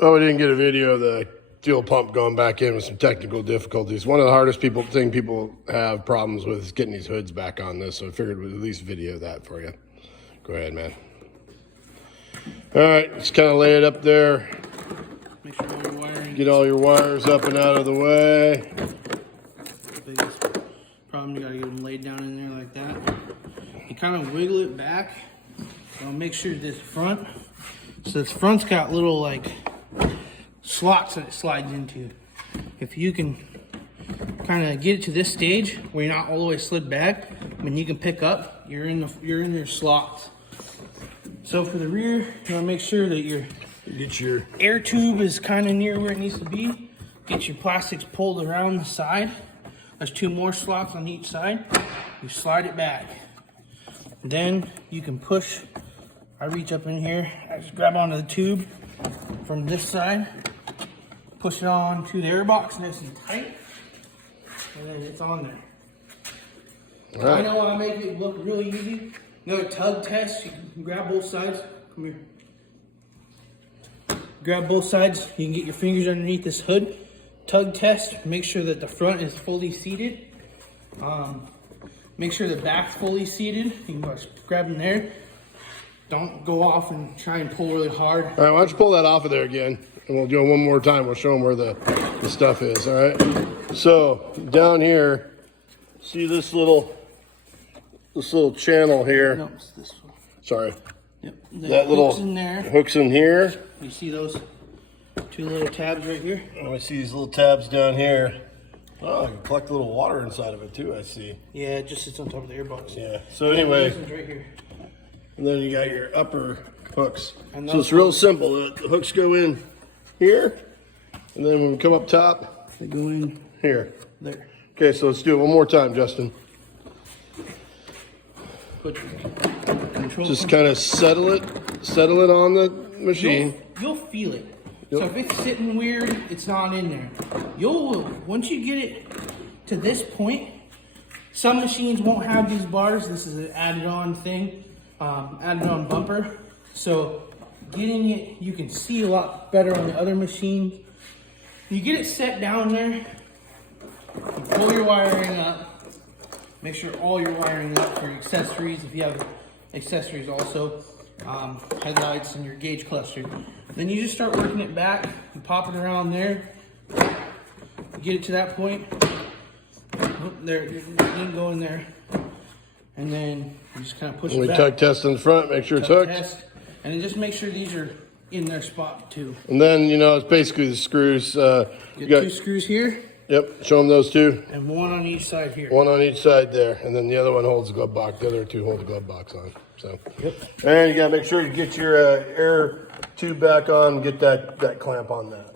Oh, we didn't get a video of the fuel pump going back in with some technical difficulties. One of the hardest people have problems with is getting these hoods back on this, so I figured we'd at least video that for you. Go ahead, man. All right, just kind of lay it up there. Make sure all your wiring. Get all your wires up and out of the way. The biggest problem, you gotta get them laid down in there like that. You kind of wiggle it back. Make sure this front. So this front's got little like slots that it slides into. If you can kind of get it to this stage where you're not all the way slid back, when you can pick up, you're in your slots. So for the rear, you want to make sure that your air tube is kind of near where it needs to be. Get your plastics pulled around the side. There's 2 more slots on each side. You slide it back. Then you can push. I reach up in here. I just grab onto the tube from this side. Push it on to the air box nice and tight. And then it's on there. Right. I know how to make it look really easy. Another tug test. You can grab both sides. Come here. Grab both sides. You can get your fingers underneath this hood. Tug test. Make sure that the front is fully seated. Make sure the back's fully seated. You can just grab them there. Don't go off and try and pull really hard. All right, why don't you pull that off of there again? And we'll do it one more time. We'll show them where the stuff is, all right? So down here, see this little channel here? No, it's this one. Sorry. Yep. That little hooks in there. Hooks in here. You see those 2 little tabs right here? Oh, I see these little tabs down here. Oh, I can collect a little water inside of it too, I see. Yeah, it just sits on top of the airbox. Yeah, so anyway. Right here. And then you got your upper hooks. So it's real simple. The hooks go in here, and then when we come up top, they go in here. There. Okay, so let's do it one more time, Justin. Just kind of settle it on the machine. You'll feel it. Yep. So if it's sitting weird, it's not in there. Once you get it to this point, some machines won't have these bars. This is an added on thing. Added on bumper, so getting it, you can see a lot better on the other machines. You get it set down there, you pull your wiring up, make sure all your wiring up for your accessories, if you have accessories also, headlights and your gauge cluster. Then you just start working it back, you pop it around there, you get it to that point, there, you didn't go in there. And then you just kind of push it back. We tug test in the front, make sure it's hooked. And then just make sure these are in their spot too. And then, it's basically the screws. You got 2 screws here. Yep, show them those 2. And 1 on each side here. 1 on each side there. And then the other one holds the glove box. The other 2 hold the glove box on. So. Yep. And you got to make sure you get your air tube back on and get that clamp on that.